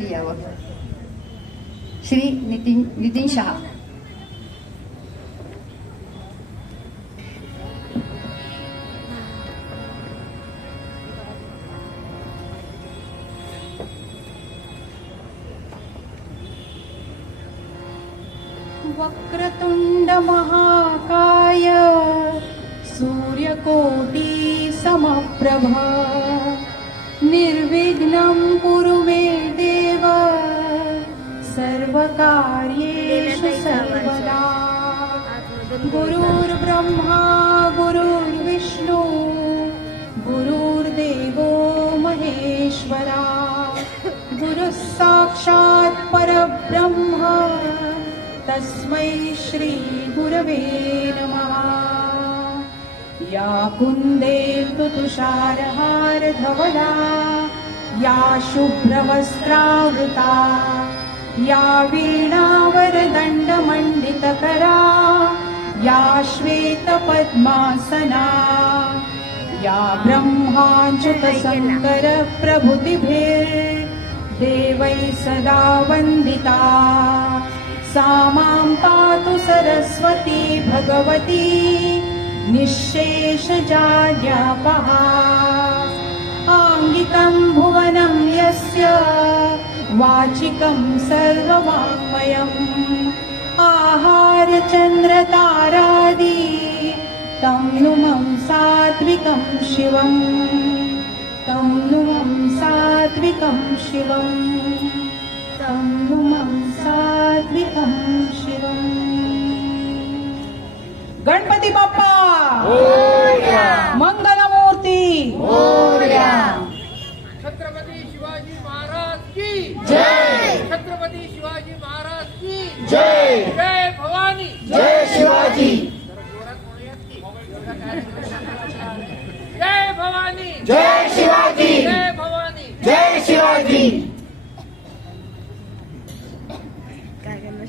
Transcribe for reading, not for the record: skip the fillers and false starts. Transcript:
वरती यावं. श्री नितीन शहा. वक्रतुंड महाकाय सूर्यकोटि समप्रभा निर्विघ्नं कुरु मे देव सर्वकार्येषु सर्वदा. गुरुर्ब्रह्मा गुरुर्विष्णु गुरुर्देवो महेश्वरा गुरुः साक्षात् परब्रह्म तस्मै श्री गुरवे नमः. या कुन्देन्दु तुषारहार धवला या शुभ्रवस्त्रावृता या वीणावरदण्डमण्डितकरा या श्वेतपद्मासना या ब्रह्माच्युतशङ्कर प्रभृतिभिर्देवैः सदा वन्दिता. सा मां पातु सरस्वती भगवती निःशेषजाड्यापहा. आङ्गिकं भुवनं यस्य वाचिकं सर्ववाङ्मयम् आहारचन्द्रतारादि तं नुमं सात्विकं शिवम् तं नुमं सात्विकं शिवम् तं नुमं सात्विकं शिवम्. गणपती बाप्पा मंगलमूर्ती. छत्रपती शिवाजी महाराज की जय. छत्रपती शिवाजी महाराज की जय. जय भवानी. जय शिवाजी. जय भवानी. जय शिवाजी. जय भवानी. जय शिवाजी. काय करणार